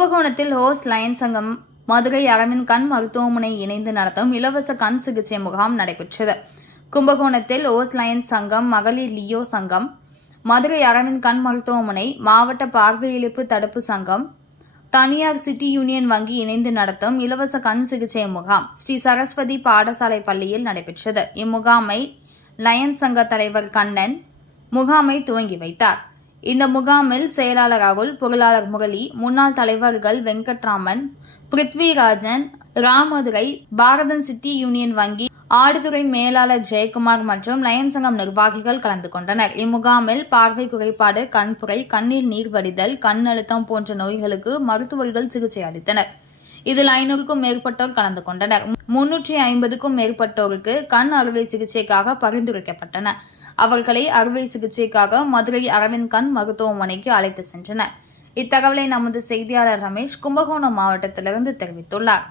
கும்பகோணத்தில் hose line சங்கம் மதுரை அரவிந்த் கண் மருத்துவமனை இணைந்து நடத்தும் இலவச கண் சிகிச்சை முகாம் நடைபெற்றது. கும்பகோணத்தில் ஓஸ் லயன் சங்கம் மகளிர் லியோ சங்கம் மதுரை அரவிந்த் கண் மருத்துவமனை மாவட்ட பார்வையிழப்பு தடுப்பு சங்கம் தனியார் சிட்டி யூனியன் வங்கி இணைந்து நடத்தும் இலவச கண் சிகிச்சை முகாம் ஸ்ரீ சரஸ்வதி பாடசாலை பள்ளியில் நடைபெற்றது. இம்முகாமை லயன் சங்க தலைவர் கண்ணன் முகாமை துவங்கி வைத்தார். இந்த முகாமில் செயலாளர் அருள் பொருளாளர் முரளி முன்னாள் தலைவர்கள் வெங்கட்ராமன் பிருத்விராஜன் ராமதுரை பாரதன் சிட்டி யூனியன் வங்கி ஆடுதுறை மேலாளர் ஜெயக்குமார் மற்றும் லயன் சங்கம் நிர்வாகிகள் கலந்து கொண்டனர். இம்முகாமில் பார்வை குறைபாடு கண்புரை கண்ணீர் நீர் வடிதல் கண் அழுத்தம் போன்ற நோய்களுக்கு மருத்துவர்கள் சிகிச்சை அளித்தனர். இதில் ஐநூறுக்கும் மேற்பட்டோர் கலந்து கொண்டனர். முன்னூற்றி ஐம்பதுக்கும் மேற்பட்டோருக்கு கண் அறுவை சிகிச்சைக்காக பரிந்துரைக்கப்பட்டன. அவர்களை அறுவை சிகிச்சைக்காக மதுரை அரவிந்த் கண் மருத்துவமனைக்கு அழைத்து சென்றனர். இத்தகவலை நமது செய்தியாளர் ரமேஷ் கும்பகோணம் மாவட்டத்திலிருந்து தெரிவித்துள்ளார்.